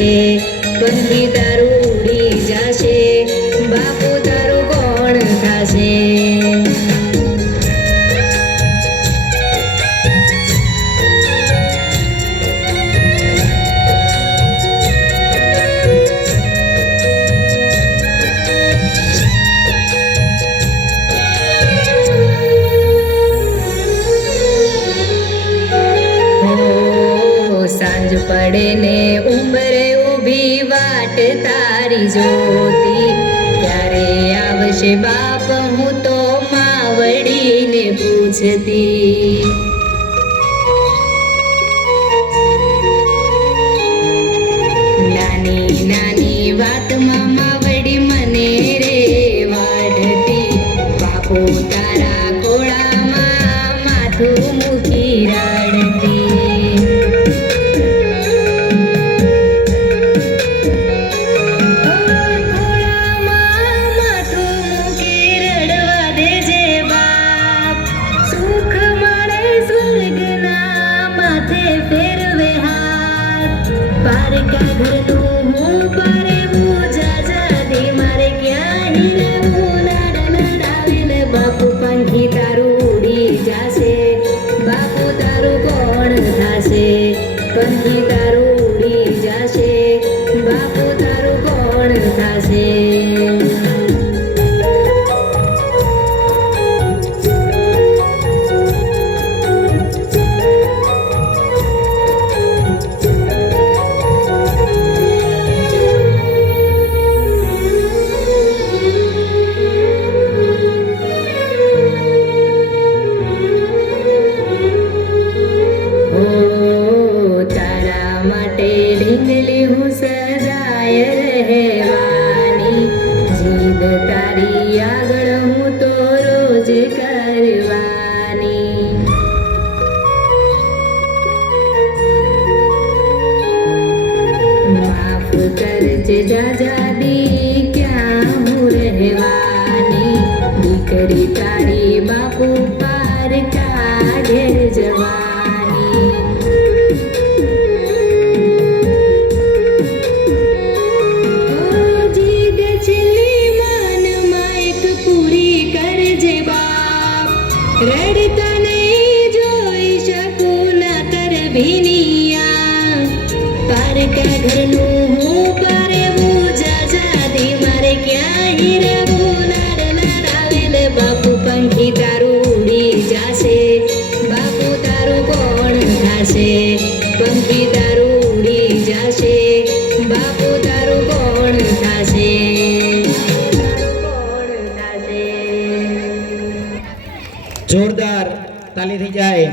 થાશે, પંખી તારું ઉડી જાશે, બાપુ તારું કોણ થાશે? સાંજ પડે ને ઉંબરે ઊભી વાટ તારી જોતી, ક્યારે આવશે બાપ હું તો માવડીને પૂછતી. નાની નાની વાતમાં માવડી મને રે વાઢતી, બાપુ તારા ખોળામાં માથું મૂકી રડતી. પારકા ઘરનું હું પારેવું જાજાદી, મારે ક્યાં હીરવું નાડાવેલ, બાપુ પંખી તારું ઉડી જાશે, બાપુ તારું કોણ થાશે? પંખી તારું ઉડી જાશે, બાપુ તારું કોણ થાશે? ઢીંગલી હું સદાય રહેવાની, જીદ તારી આગળ હું તો રોજ કરવાની. માફ કરજે જાજાદી ક્યાં હું રહેવાની, દીકરી તારી બાપુ પારકા ઘેર જવાની. રડતા નહીં જોઈ શકું ના કરવીનિયા, પારકા ઘરનું હું પારેવું જાજાદી, મારે ક્યાં હીરવું નાડાવેલ, બાપુ પંખી તારું ઉડી જાશે, બાપુ તારું કોણ થાશે? પંખી તારું ઉડી જાશે, બાપુ તારું કોણ થાશે? જોરદાર તાલી થઈ જાય.